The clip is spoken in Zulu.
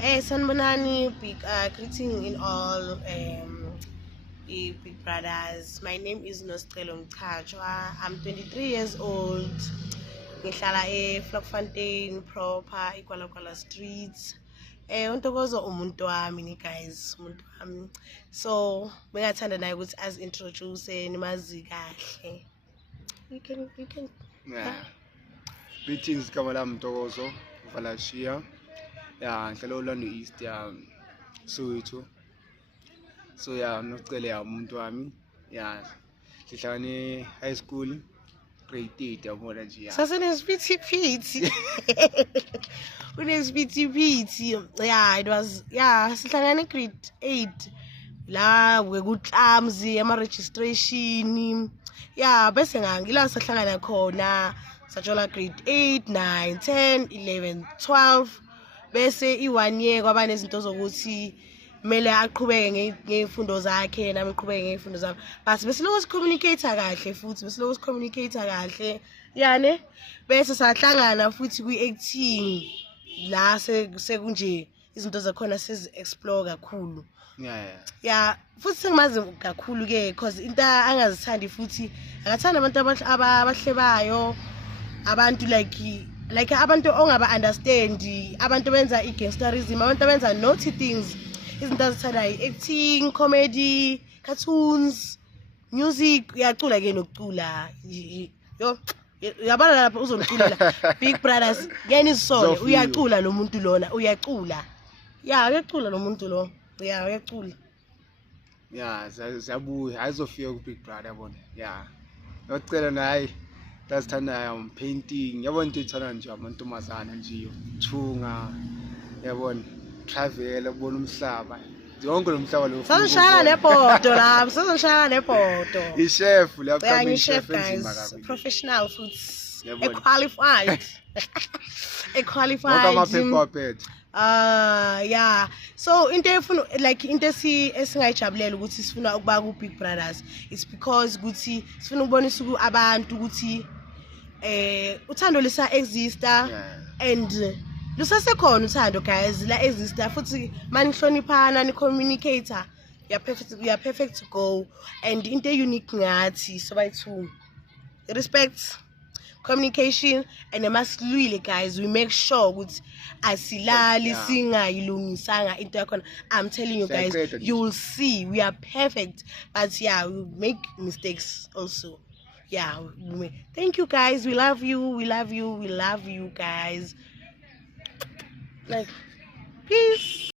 Sanbonani, big greeting in all big brothers. My name is Nostelum Mchachwa. I'm 23 years old. Ngihlala Flockfontein proper, Ikwalakwala streets. Untokozo umuntu wami guys, umuntu wami. So, bengathanda naye ukuthi as introduce nimazi kahle. You can Yeah. Greetings Kamala Mtokozo, Valashia. Yeah, ngihlala Orlando East ya Soweto. So yeah, ngicela ya umuntu wami. Yeah. Sihlangane high school grade 8 yabona nje ya. Sasenesiphithiphithi. Unesiphithiphithi. Yeah, it was sihlangane grade 8 la kwekutlams ama registration. Yeah, bese ngila sahlangana khona sajola grade 8, 9, 10, 11, 12 bese i1 year kwaba nezinto zokuthi kumele aqhubeke ngezifundo zakhe nami ngiqhubeke ngezifundo zami but bese lokho communicate kahle futhi bese lokho communicate kahle yani bese sahlangana futhi kwi18 la sekunje izinto zakhona sezi explore kakhulu. Yeah, futhi sengimazi kakhulu ke because into angazithandi futhi akathanda abantu abahlebayo abantu like abantu ongaba understand abantu benza igangsterism abantu benza naughty things izinto azithandayo acting comedy cartoons music uyacula ke nokucula yo uyabona lapha uzoniculela big brothers ngene isole uyacula lo muntu lona uyacula uyacula lo muntu lo uyacula siyabuya ayizofika ku big brother yabona ngicela naye dasithanda painting yabona into ethana nje amantombazana nje thunga yabona travel ukubona umhlaba yonke lo mhlaba lo sashaya nebhodo lapha sashaya nebhodo i-chef lapha chef guys professional foods qualified yeah, so into efuna like into esingayijabulela ukuthi sifuna ukuba ku big brothers it's because ukuthi sifuna ukubonisa abantu ukuthi uthando lisa exista and lusasekhona uthando guys la exista futhi manihloniphana ni communicator you are perfect to go and into unique ngathi so bayithu respect communication and emasilwile guys we make sure ukuthi asilali singayilungisanga into yakhona. I'm telling you guys you will see we are perfect but yeah we make mistakes also. Thank you guys, we love you guys, like peace.